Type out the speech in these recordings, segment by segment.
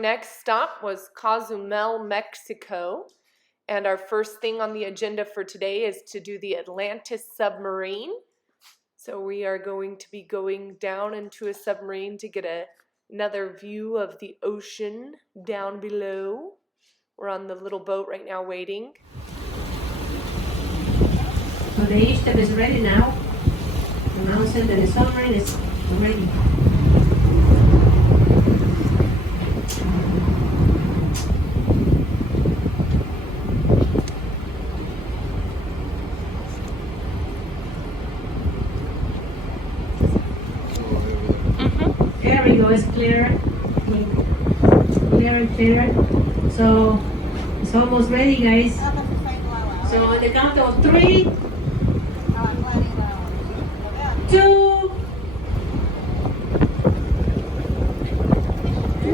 next stop was Cozumel, Mexico. And our first thing on the agenda for today is to do the Atlantis submarine. So we are going to be going down into a submarine to get another view of the ocean down below. We're on the little boat right now waiting. So the E-step is ready now. Announcing that the submarine is ready. There we go, it's clear. Clear and clear. So it's almost ready, guys. So on the count of 3, 2,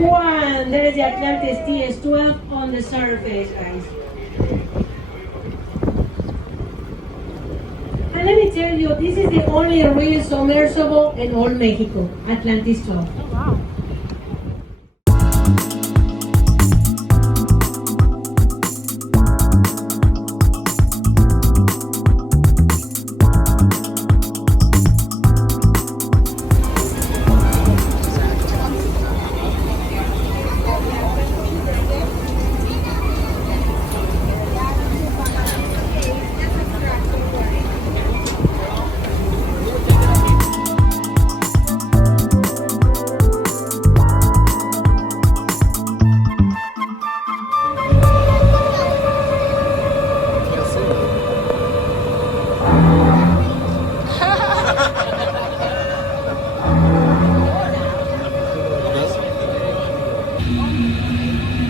1. There is the Atlantis TS-12 on the surface, guys. And let me tell you, this is the only real submersible in all Mexico, Atlantis 12. Oh, wow.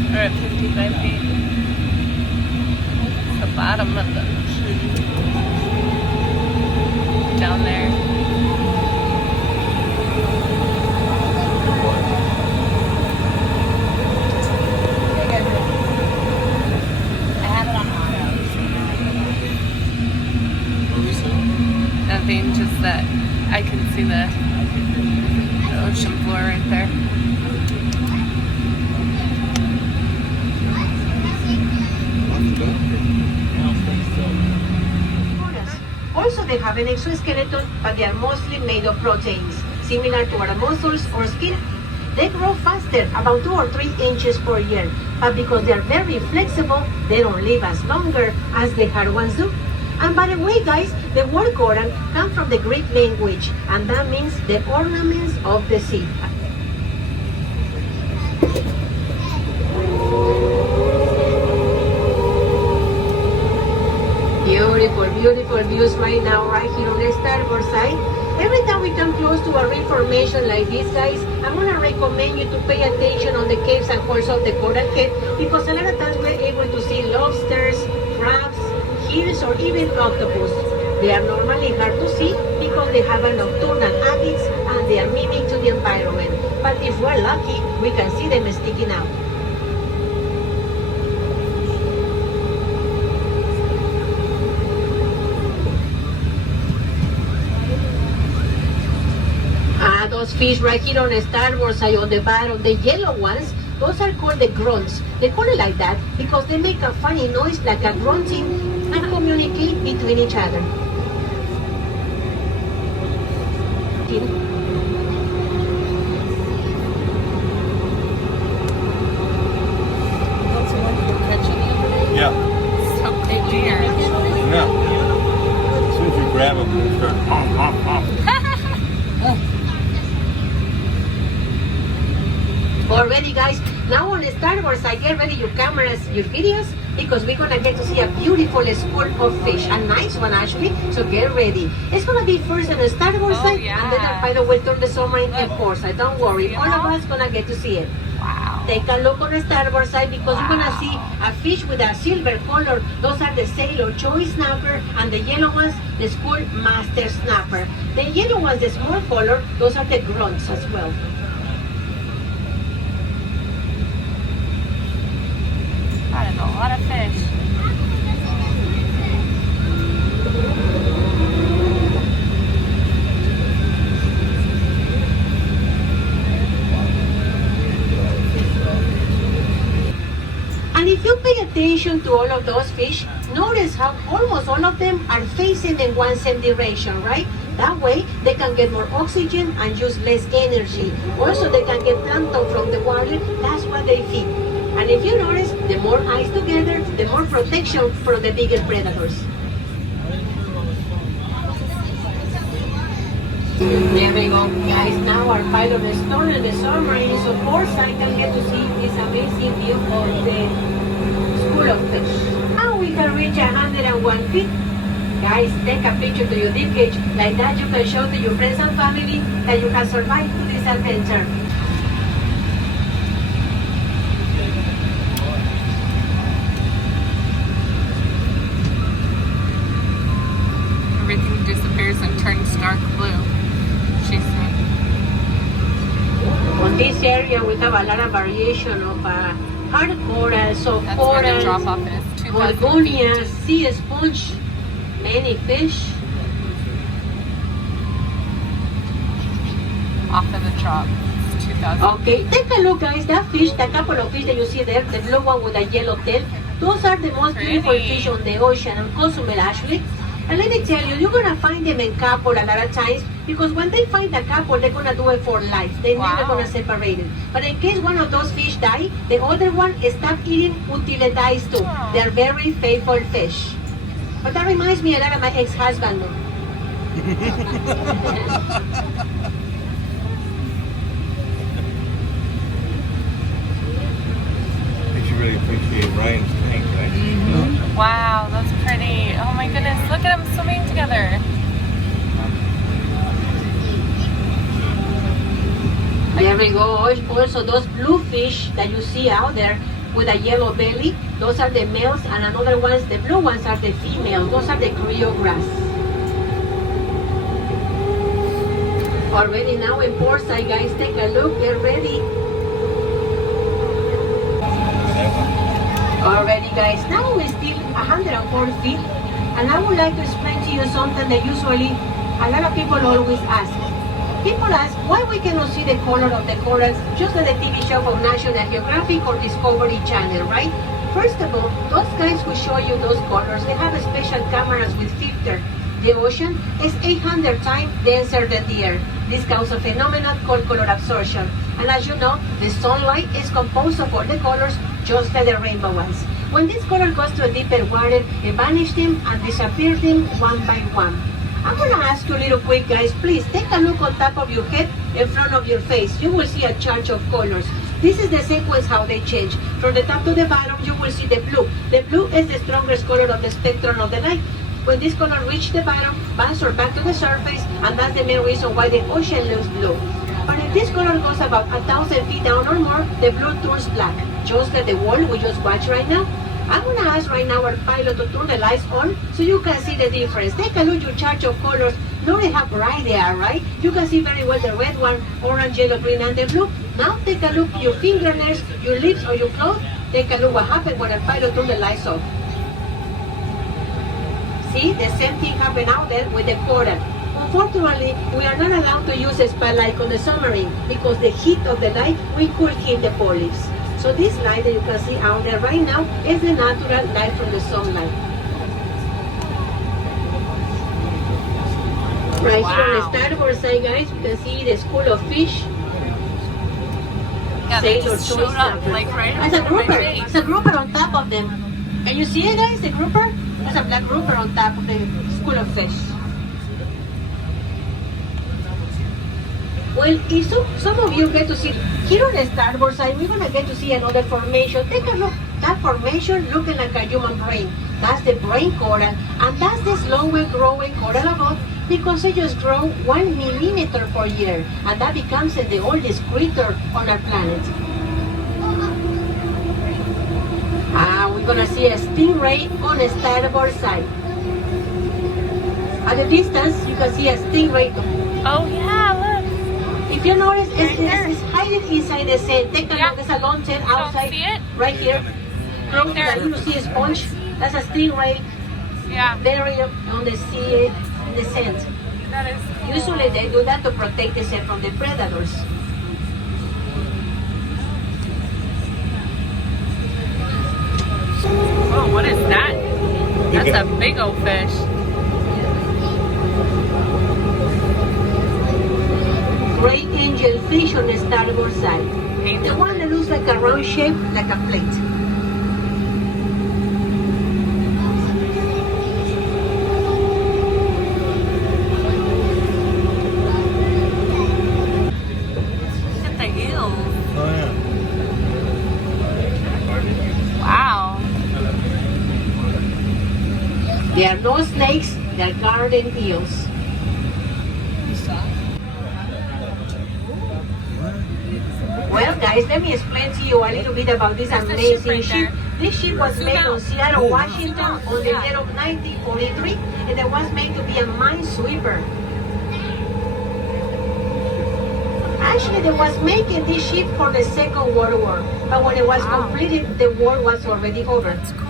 We're at 55 feet. The bottom of the ocean. Down there. I have it on auto. Nothing, just that I can see the ocean floor right there. Also, they have an exoskeleton, but they are mostly made of proteins, similar to our muscles or skin. They grow faster, about 2 or 3 inches per year, but because they are very flexible, they don't live as longer as the hard ones do. And by the way, guys, the word coral comes from the Greek language, and that means the ornaments of the sea. Beautiful, beautiful views right now, right here on the starboard side. Every time we come close to a reef formation like this, guys, I'm going to recommend you to pay attention on the caves and course of the coral head, because a lot of times we're able to see lobsters, crabs, eels, or even octopus. They are normally hard to see because they have a nocturnal habits and they are mimic to the environment. But if we're lucky, we can see them sticking out. Those fish right here on the starboard side on the bottom, the yellow ones, those are called the grunts. They call it like that because they make a funny noise like a grunting and communicate between each other. Yeah. So weird. Yeah. As soon as you grab them, they start pom, pom, pom. Already, guys, now on the starboard side, get ready your cameras, your videos, because we're gonna get to see a beautiful school of fish, a nice one actually, so get ready. It's gonna be first on the starboard side, yeah. and then I'll find a way to the submarine and port side. Don't worry, all of us gonna get to see it. Wow. Take a look on the starboard side, because you're gonna see a fish with a silver color. Those are the sailor choice snapper, and the yellow ones, the school master snapper. The yellow ones, the small color, those are the grunts as well. That is a lot of fish. attention to all of those fish. Notice how almost all of them are facing in one same direction, right? That way, they can get more oxygen and use less energy. Also, they can get plankton from the water. That's what they feed. And if you notice, the more eyes together, the more protection from the bigger predators. There we go, guys. Now our pilot is stored in the submarine, so Foresight can get to see this amazing view of the school of fish. Now we can reach 101 feet. Guys, take a picture to your deep cage. Like that, you can show to your friends and family that you have survived this adventure. Everything disappears and turns dark blue. She said. On this area, we have a lot of variation of hard corals, soft That's where the corals, drop off is. 2,000 Gorgonia, feet. sea sponge, many fish. Off of the drop. It's 2,000. Okay, take a look, guys. That fish, the couple of fish that you see there, the blue one with the yellow tail, those are the most beautiful Pretty. fish on the ocean on Cozumel, actually. And let me tell you, you're gonna find them in couple a lot of times because when they find a couple, they're gonna do it for life. They're never Wow. gonna separate it. But in case one of those fish die, the other one stop eating until it dies too. Aw. They're very faithful fish. But that reminds me a lot of my ex-husband. Though. Makes you really appreciate Ryan's tank, right? Wow, that's pretty. Oh my goodness, look at them swimming together. There we go. Also, those blue fish that you see out there with a yellow belly, those are the males, and another ones, the blue ones, are the females. Those are the Creole grass. Already now in Portside, guys, take a look. Get ready. Already, guys, now we're still 104 feet, and I would like to explain to you something that usually a lot of people always ask. People ask why we cannot see the color of the corals just like the TV show from National Geographic or Discovery Channel, right? First of all, those guys who show you those colors, they have special cameras with filter. The ocean is 800 times denser than the air. This causes a phenomenon called color absorption. And as you know, the sunlight is composed of all the colors, just like the rainbow ones. When this color goes to a deeper water, it vanishes them and disappears them one by one. I'm gonna ask you a little quick, guys. Please take a look on top of your head, in front of your face. You will see a chart of colors. This is the sequence how they change. From the top to the bottom, you will see the blue. The blue is the strongest color of the spectrum of the light. When this color reaches the bottom, bounces back to the surface, and that's the main reason why the ocean looks blue. But if this color goes about 1,000 feet down or more, the blue turns black, just like the wall we just watched right now. I'm gonna ask right now our pilot to turn the lights on so you can see the difference. Take a look at your chart of colors. Notice how bright they are, right? You can see very well the red one, orange, yellow, green, and the blue. Now take a look at your fingernails, your lips, or your clothes. Take a look what happened when our pilot turned the lights off. See, the same thing happened out there with the coral. Unfortunately, we are not allowed to use a spotlight on the submarine because the heat of the light will cool kill the polyps. So this light that you can see out there right now is the natural light from the sunlight. Right here on the starboard side, guys, you can see the school of fish. Yeah, they Sailor just choice showed up snapper. like right That's a over my grouper. face. It's a grouper on top of them. Can you see it, guys? The grouper? There's a black grouper on top of the school of fish. Well, if some of you get to see here on the starboard side, we're gonna get to see another formation. Take a look. That formation looking like a human brain. That's the brain coral, and that's the slower growing coral above because they just grow 1 millimeter per year, and that becomes the oldest creature on our planet. We're gonna see a stingray on the starboard side. At a distance, you can see a stingray. Oh yeah, look. If you notice, there. it's hiding inside the sand. Take a Yeah. look. There's a long tail You don't outside. see it? Right here. Close to there. that, you see a sponge. That's a stingray Yeah, buried on the sea, in the sand. that is cool. Usually they do that to protect themselves from the predators. That's a big old fish. Great angel fish on the starboard side. The one that looks like a round shape, like a plate. Look at the eels. Oh yeah. Wow. There are no snakes, they are garden eels. Well guys, let me explain to you a little bit about this amazing ship. This ship was made on Seattle, Washington on the year of 1943, and it was made to be a minesweeper. Actually, they was making this ship for the Second World War, but when it was completed, the war was already over. That's cool.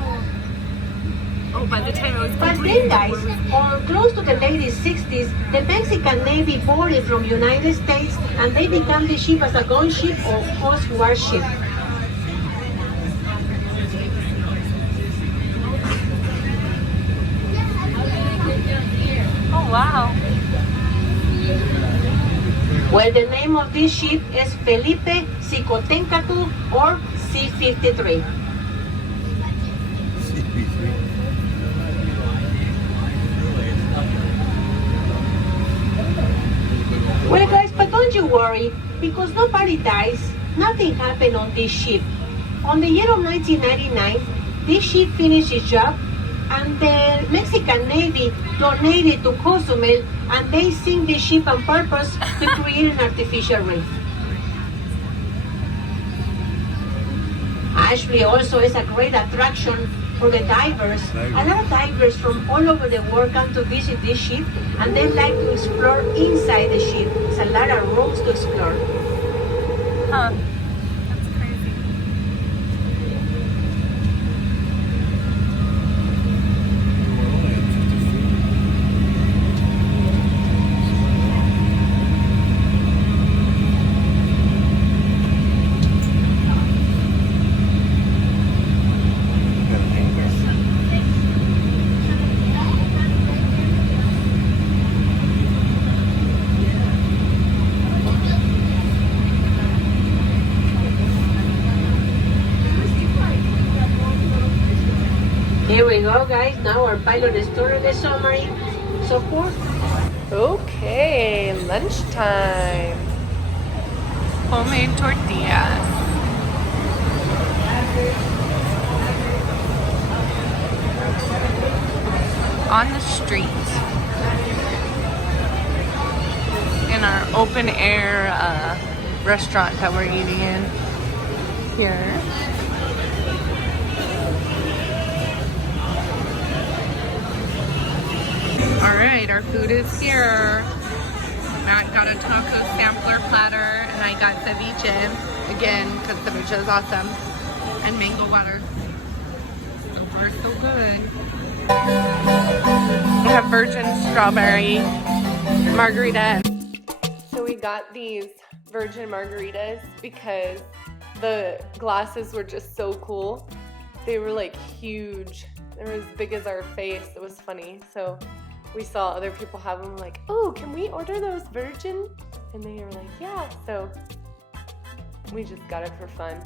Oh, by the time it was But then guys, on close to the late 60s, the Mexican Navy bought it from United States and they began the ship as a gunship or post-war ship. Oh, wow. Well, the name of this ship is Felipe Xicotencatl or C-53. Well guys, but don't you worry, because nobody dies, nothing happened on this ship. On the year of 1999, this ship finished its job and the Mexican Navy donated to Cozumel and they sink the ship on purpose to create an artificial reef. Actually also is a great attraction for the divers. A lot of divers from all over the world come to visit this ship and they like to explore inside the ship. It's a lot of rooms to explore. Huh. That's crazy. Here we go guys, now our pilot is storing the submarine. So forth. Okay, lunchtime. Homemade tortillas. On the street. In our open air restaurant that we're eating in here. Alright, our food is here. Matt got a taco sampler platter and I got ceviche. Again, because ceviche is awesome. And mango water. So far, so good. We have virgin strawberry margarita. So we got these virgin margaritas because the glasses were just so cool. They were like huge. They were as big as our face. It was funny. So we saw other people have them, like, oh, can we order those virgin? And they were like, yeah. So we just got it for fun.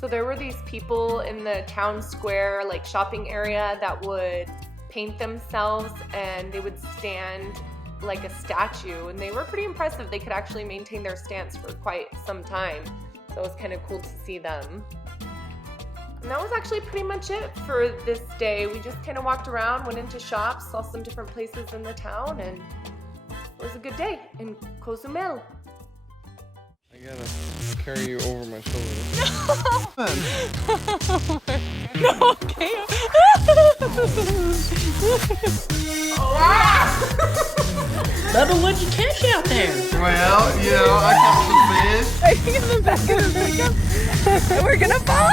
So there were these people in the town square, like shopping area, that would paint themselves and they would stand like a statue, and they were pretty impressive. They could actually maintain their stance for quite some time. So it was kind of cool to see them. And that was actually pretty much it for this day. We just kind of walked around, went into shops, saw some different places in the town, and it was a good day in Cozumel. I gotta carry you over my shoulder. No, okay. Bubba, what'd you catch out there? Well, you know, I caught some fish. I think in the back of the pickup, and we're gonna fall.